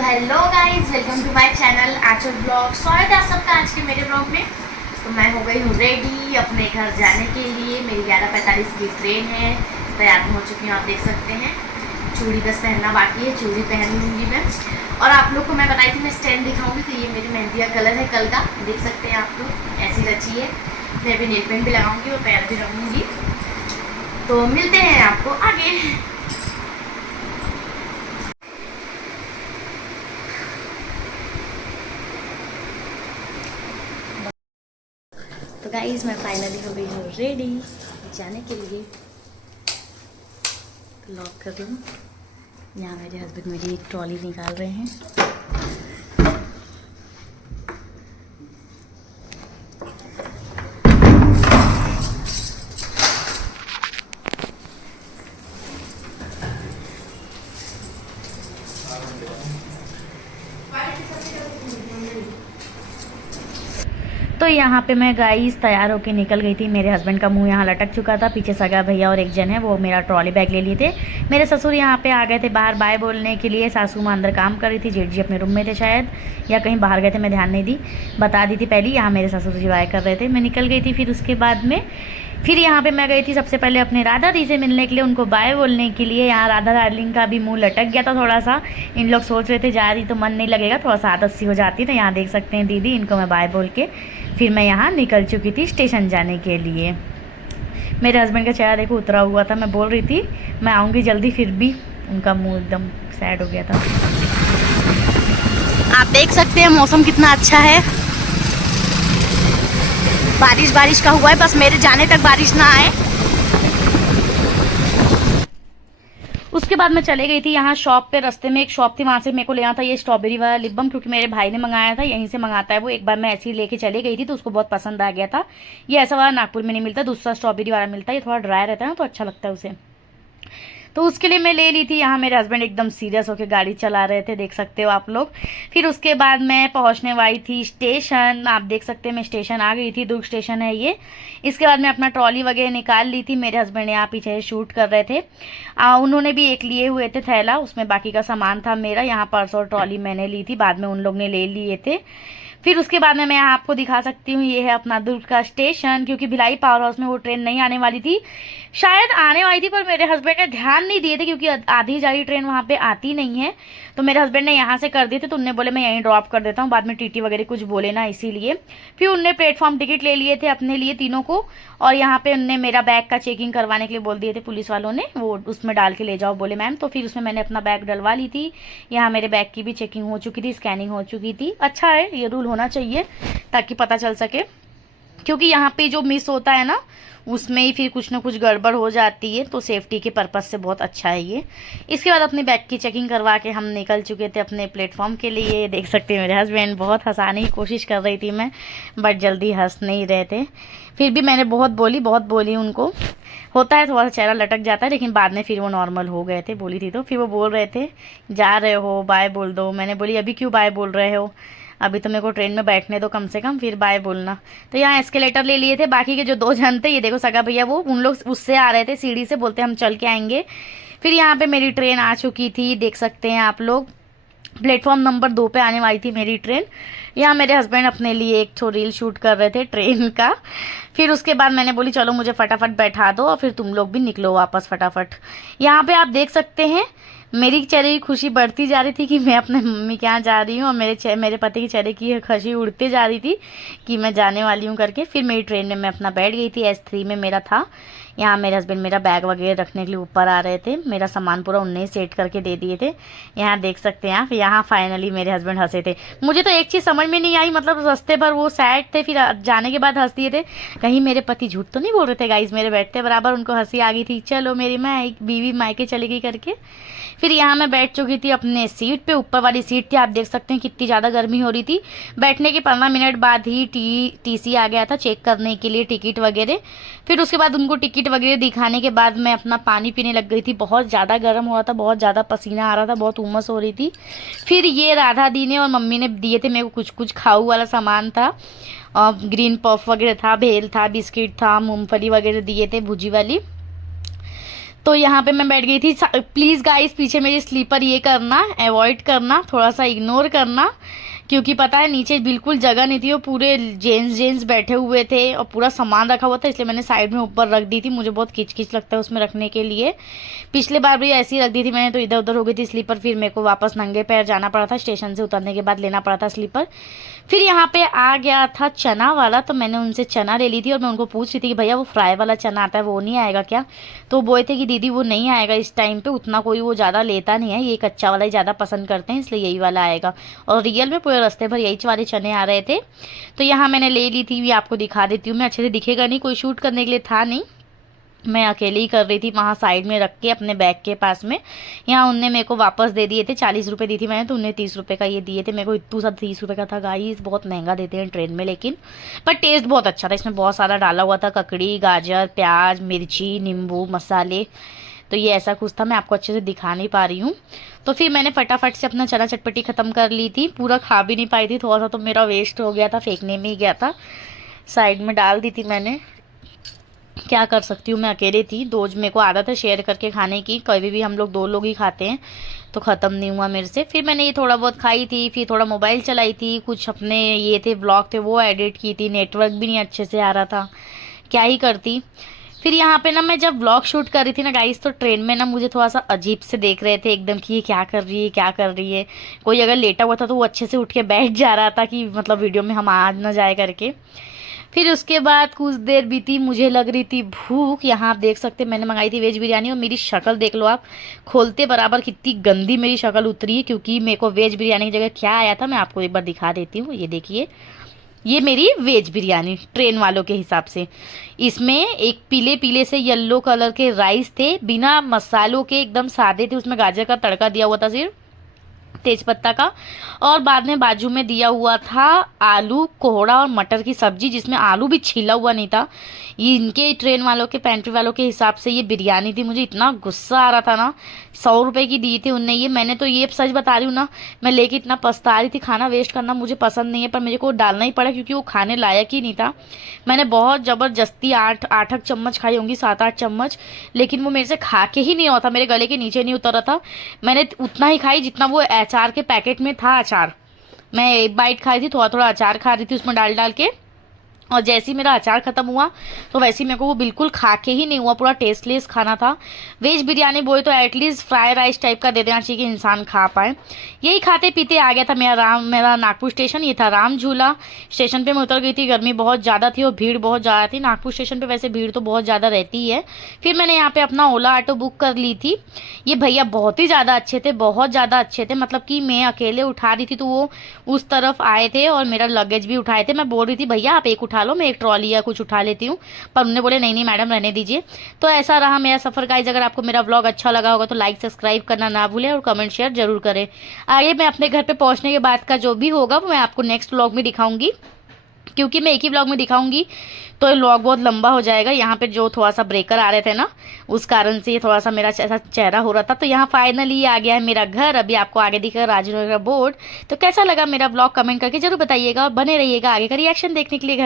तो hello guys, welcome to my channel Anchal blog. स्वागत है आप सबका आज के मेरे ब्लॉग में। तो मैं हो गई हूँ रेडी अपने घर जाने के लिए। मेरी 11:45 की ट्रेन है। तैयार हो चुकी हूँ, आप देख सकते हैं। चूड़ी बस पहनना बाकी है, चूड़ी पहन लूँगी मैं। और आप लोग को मैं बताई थी मैं स्टैंड दिखाऊँगी, तो ये मेरी मेहंदी का कलर है कल का, देख सकते हैं आप लोग। ऐसी रची है। मैं अभी नेल पेंट भी लगाऊँगी और पैर भी रखूँगी। तो मिलते हैं आपको आगे। तो गाइस मैं फाइनली हो गई हूँ रेडी जाने के लिए। तो लॉक कर दूँ। यहाँ मेरे हस्बैंड मेरी एक ट्रॉली निकाल रहे हैं। तो यहाँ पे मैं गाइस तैयार होके निकल गई थी। मेरे हस्बैंड का मुंह यहाँ लटक चुका था। पीछे सगा भैया और एक जन है, वो मेरा ट्रॉली बैग ले लिए थे। मेरे ससुर यहाँ पे आ गए थे बाहर बाय बोलने के लिए। सासू माँ अंदर काम कर रही थी, जेठ जी अपने रूम में थे शायद, या कहीं बाहर गए थे, मैं ध्यान नहीं दी। बता दी थी पहले। यहाँ मेरे ससुर जी बाय कर रहे थे, मैं निकल गई थी। फिर उसके बाद में फिर यहाँ पे मैं गई थी सबसे पहले अपने राधा दी से मिलने के लिए, उनको बाय बोलने के लिए। यहाँ राधा डार्लिंग का भी मुंह लटक गया था थोड़ा सा। इन लोग सोच रहे थे जा रही तो मन नहीं लगेगा, थोड़ा सा आदत सी हो जाती। तो यहाँ देख सकते हैं दीदी, इनको मैं बाय बोल के फिर मैं यहाँ निकल चुकी थी स्टेशन जाने के लिए। मेरे हस्बैंड का चेहरा देखो उतरा हुआ था। मैं बोल रही थी मैं आऊँगी जल्दी, फिर भी उनका मुँह एकदम सैड हो गया था। आप देख सकते हैं मौसम कितना अच्छा है। बारिश का हुआ है, बस मेरे जाने तक बारिश ना आए। उसके बाद मैं चले गई थी यहाँ शॉप पे। रास्ते में एक शॉप थी, वहाँ से मेरे को लेना था ये स्ट्रॉबेरी वाला लिप बाम, क्योंकि मेरे भाई ने मंगाया था, यहीं से मंगाता है वो। एक बार मैं ऐसे ही लेके चली गई थी तो उसको बहुत पसंद आ गया था। ये ऐसा वाला नागपुर में नहीं मिलता, दूसरा स्ट्रॉबेरी वाला मिलता है। ये थोड़ा ड्राई रहता है ना, तो अच्छा लगता है उसे। तो उसके लिए मैं ले ली थी। यहाँ मेरे हस्बैंड एकदम सीरियस होकर गाड़ी चला रहे थे, देख सकते हो आप लोग। फिर उसके बाद मैं पहुँचने वाली थी स्टेशन। आप देख सकते हैं मैं स्टेशन आ गई थी, दुर्ग स्टेशन है ये। इसके बाद मैं अपना ट्रॉली वगैरह निकाल ली थी। मेरे हस्बैंड यहाँ पीछे शूट कर रहे थे। उन्होंने भी एक लिए हुए थे थैला, उसमें बाकी का सामान था मेरा। यहाँ पर्स और ट्रॉली मैंने ली थी, बाद में उन लोग ने ले लिए थे। फिर उसके बाद में मैं यहाँ आपको दिखा सकती हूँ, ये है अपना दुर्ग का स्टेशन। क्योंकि भिलाई पावर हाउस में वो ट्रेन नहीं आने वाली थी, शायद आने वाली थी, पर मेरे हस्बैंड ने ध्यान नहीं दिए थे, क्योंकि आधी जारी ट्रेन वहाँ पे आती नहीं है। तो मेरे हस्बैंड ने यहाँ से कर दिए थे, तो उन्होंने बोले मैं यहीं ड्रॉप कर देता हूँ, बाद में टीटी वगैरह कुछ बोले ना, इसीलिए। फिर उनने प्लेटफॉर्म टिकट ले लिए थे अपने लिए तीनों को। और यहाँ पे उनने मेरा बैग का चेकिंग करवाने के लिए बोल दिए थे पुलिस वालों ने, वो उसमें डाल के ले जाओ बोले मैम। तो फिर उसमें मैंने अपना बैग डलवा ली थी। यहाँ मेरे बैग की भी चेकिंग हो चुकी थी, स्कैनिंग हो चुकी थी। अच्छा है, ये रूल होना चाहिए ताकि पता चल सके, क्योंकि यहाँ पे जो मिस होता है ना, उसमें ही फिर कुछ ना कुछ गड़बड़ हो जाती है। तो सेफ्टी के पर्पज़ से बहुत अच्छा है ये। इसके बाद अपने बैग की चेकिंग करवा के हम निकल चुके थे अपने प्लेटफॉर्म के लिए। देख सकते हैं मेरे हस्बैंड, बहुत हंसाने की कोशिश कर रही थी मैं, बट जल्दी हंस नहीं रहे थे। फिर भी मैंने बहुत बोली उनको। होता है थोड़ा सा चेहरा लटक जाता है, लेकिन बाद में फिर वो नॉर्मल हो गए थे। बोली थी तो फिर वो बोल रहे थे जा रहे हो बाय बोल दो। मैंने बोली अभी क्यों बाय बोल रहे हो, अभी तो मेरे को ट्रेन में बैठने दो कम से कम, फिर बाय बोलना। तो यहाँ एस्केलेटर ले लिए थे। बाकी के जो दो जन थे, ये देखो सगा भैया, वो उन लोग उससे आ रहे थे सीढ़ी से, बोलते हम चल के आएंगे। फिर यहाँ पे मेरी ट्रेन आ चुकी थी, देख सकते हैं आप लोग। प्लेटफॉर्म नंबर 2 पे आने वाली थी मेरी ट्रेन। यहाँ मेरे हस्बैंड अपने लिए एक रील शूट कर रहे थे ट्रेन का। फिर उसके बाद मैंने बोली चलो मुझे फटाफट बैठा दो और फिर तुम लोग भी निकलो वापस फटाफट। यहाँ पे आप देख सकते हैं मेरी चेहरे की खुशी बढ़ती जा रही थी कि मैं अपने मम्मी के यहाँ जा रही हूँ, और मेरे पति के चेहरे की खुशी उड़ते जा रही थी कि मैं जाने वाली हूँ करके। फिर मेरी ट्रेन में मैं अपना बैठ गई थी, S3 में मेरा था। यहाँ मेरे हस्बैंड मेरा बैग वगैरह रखने के लिए ऊपर आ रहे थे। मेरा सामान पूरा उन्हें सेट करके दे दिए थे। यहाँ देख सकते हैं आप। यहाँ फाइनली मेरे हस्बैंड हंसे थे। मुझे तो एक चीज़ समझ में नहीं आई, मतलब रास्ते पर वो सैड थे, फिर जाने के बाद हंस दिए थे। कहीं मेरे पति झूठ तो नहीं बोल रहे थे गाइज, मेरे बैठते बराबर उनको हंसी आ गई थी। चलो मेरी बीवी मायके चली गई करके। फिर यहाँ मैं बैठ चुकी थी अपने सीट पे, ऊपर वाली सीट थी। आप देख सकते हैं कितनी ज़्यादा गर्मी हो रही थी। बैठने के 15 मिनट बाद ही TC आ गया था चेक करने के लिए टिकट वगैरह। फिर उसके बाद उनको टिकट वगैरह दिखाने के बाद मैं अपना पानी पीने लग गई थी। बहुत ज़्यादा गर्म हो रहा था, बहुत ज़्यादा पसीना आ रहा था, बहुत उमस हो रही थी। फिर ये राधा दी ने और मम्मी ने दिए थे मेरे को कुछ कुछ खाऊ वाला सामान था, और ग्रीन पफ वगैरह था, भेल था, बिस्किट था, मूँगफली वगैरह दिए थे भुजी वाली। तो यहाँ पे मैं बैठ गई थी। प्लीज़ गाइस, पीछे मेरी स्लीपर ये करना, अवॉइड करना, थोड़ा सा इग्नोर करना, क्योंकि पता है नीचे बिल्कुल जगह नहीं थी और पूरे जेंट्स बैठे हुए थे और पूरा सामान रखा हुआ था, इसलिए मैंने साइड में ऊपर रख दी थी। मुझे बहुत किच लगता है उसमें रखने के लिए। पिछले बार भी ऐसी ही रख दी थी मैंने, तो इधर उधर हो गई थी स्लीपर। फिर मेरे को वापस नंगे पैर जाना पड़ा था, स्टेशन से उतरने के बाद लेना पड़ा था स्लीपर। फिर यहाँ पे आ गया था चना वाला, तो मैंने उनसे चना ले ली थी और मैं उनको पूछ रही थी कि भैया वो फ्राई वाला चना आता है वो नहीं आएगा क्या? तो बोले थे कि दीदी वो नहीं आएगा इस टाइम पे, उतना कोई वो ज़्यादा लेता नहीं है, ये कच्चा वाला ही ज़्यादा पसंद करते हैं, इसलिए यही वाला आएगा। और रियल में पूरे रास्ते भर यही वाले चने आ रहे थे। तो यहाँ मैंने ले ली थी, ये आपको दिखा देती हूँ मैं, अच्छे से दिखेगा नहीं, कोई शूट करने के लिए था नहीं, मैं अकेले ही कर रही थी वहाँ साइड में रख के अपने बैग के पास में। यहाँ उनने मेरे को वापस दे दिए थे, 40 रुपये दी थी मैंने, तो उन्हें 30 रुपये का ये दिए थे मेरे को। इतू सा 30 रुपये का था गाइस, बहुत महंगा देते हैं ट्रेन में, लेकिन पर टेस्ट बहुत अच्छा था। इसमें बहुत सारा डाला हुआ था, ककड़ी, गाजर, प्याज, मिर्ची, नींबू, मसाले। तो ये ऐसा कुछ था, मैं आपको अच्छे से दिखा नहीं पा रही हूँ। तो फिर मैंने फटाफट से अपना चना चटपटी ख़त्म कर ली थी, पूरा खा भी नहीं पाई थी, थोड़ा सा तो मेरा वेस्ट हो गया था, फेंकने में ही गया था, साइड में डाल दी थी मैंने। क्या कर सकती हूँ, मैं अकेले थी, दो मेरे को आदत है शेयर करके खाने की, कभी भी हम लोग 2 लोग ही खाते हैं, तो ख़त्म नहीं हुआ मेरे से। फिर मैंने ये थोड़ा बहुत खाई थी, फिर थोड़ा मोबाइल चलाई थी, कुछ अपने ये थे व्लॉग थे वो एडिट की थी, नेटवर्क भी नहीं अच्छे से आ रहा था, क्या ही करती। फिर यहाँ पे ना मैं जब व्लॉग शूट कर रही थी ना गाइस, तो ट्रेन में ना मुझे थोड़ा सा अजीब से देख रहे थे एकदम कि ये क्या कर रही है, क्या कर रही है। कोई अगर लेटा हुआ था तो वो अच्छे से उठ के बैठ जा रहा था कि मतलब वीडियो में हम आ ना जाए करके। फिर उसके बाद कुछ देर बीती, मुझे लग रही थी भूख। यहाँ आप देख सकते हैं मैंने मंगाई थी वेज बिरयानी, और मेरी शक्ल देख लो आप, खोलते बराबर कितनी गंदी मेरी शक्ल उतरी है, क्योंकि मेरे को वेज बिरयानी की जगह क्या आया था मैं आपको एक बार दिखा देती हूँ। ये देखिए, ये मेरी वेज बिरयानी ट्रेन वालों के हिसाब से। इसमें एक पीले पीले से येलो कलर के राइस थे, बिना मसालों के, एकदम सादे थे, उसमें गाजर का तड़का दिया हुआ था सिर्फ, तेज पत्ता का, और बाद में बाजू में दिया हुआ था आलू कोहड़ा और मटर की सब्जी, जिसमें आलू भी छिला हुआ नहीं था। ये इनके ट्रेन वालों के, पेंट्री वालों के हिसाब से ये बिरयानी थी। मुझे इतना गुस्सा आ रहा था ना, 100 रुपये की दी थी उनने ये, मैंने तो ये सच बता रही हूँ ना, मैं लेके इतना पछता रही थी। खाना वेस्ट करना मुझे पसंद नहीं है, पर मुझे को डालना ही पड़ा क्योंकि वो खाने लायक ही नहीं था। मैंने बहुत ज़बरदस्ती 8 चम्मच खाई होंगी, 7-8 चम्मच, लेकिन वो मेरे से खा के ही नहीं होता, मेरे गले के नीचे नहीं उतर रहा था। मैंने उतना ही खाई जितना वो अचार के पैकेट में था अचार, मैं एक बाइट खाई थी, थोड़ा थोड़ा अचार खा रही थी उसमें डाल डाल के। और जैसे ही मेरा अचार ख़त्म हुआ तो वैसे ही मेरे को वो बिल्कुल खा के ही नहीं हुआ, पूरा टेस्टलेस खाना था। वेज बिरयानी बोले तो एटलीस्ट फ्राई राइस टाइप का दे देना चाहिए कि इंसान खा पाए। यही खाते पीते आ गया था मेरा नागपुर स्टेशन, ये था राम झूला। स्टेशन पे मैं उतर गई थी, गर्मी बहुत ज़्यादा थी और भीड़ बहुत ज़्यादा थी। नागपुर स्टेशन पे वैसे भीड़ तो बहुत ज़्यादा रहती ही है। फिर मैंने यहाँ पे अपना ओला ऑटो बुक कर ली थी। ये भैया बहुत ही ज़्यादा अच्छे थे, बहुत ज़्यादा अच्छे थे, मतलब कि मैं अकेले उठा रही थी तो वो उस तरफ आए थे और मेरा लगेज भी उठाए थे। मैं बोल रही थी भैया आप एक उठा लो, मैं एक ट्रॉली या कुछ उठा लेती हूँ, पर उन्होंने बोले नहीं नहीं मैडम रहने दीजिए। तो ऐसा रहा मेरा सफ़र गाइस। अगर आपको मेरा व्लॉग अच्छा लगा होगा तो लाइक सब्सक्राइब करना ना भूलें और कमेंट शेयर जरूर करें। आगे मैं अपने घर पे पहुँचने के बाद का जो भी होगा वो मैं आपको नेक्स्ट व्लॉग में दिखाऊंगी, क्योंकि मैं एक ही व्लॉग में दिखाऊंगी तो ये व्लॉग बहुत लंबा हो जाएगा। यहाँ पे जो थोड़ा सा ब्रेकर आ रहे थे ना, उस कारण से ये थोड़ा सा मेरा ऐसा चेहरा हो रहा था। तो यहाँ फाइनली आ गया है मेरा घर, अभी आपको आगे दिखेगा राजनगर का बोर्ड। तो कैसा लगा मेरा व्लॉग कमेंट करके जरूर बताइएगा और बने रहिएगा आगे का रिएक्शन देखने के लिए।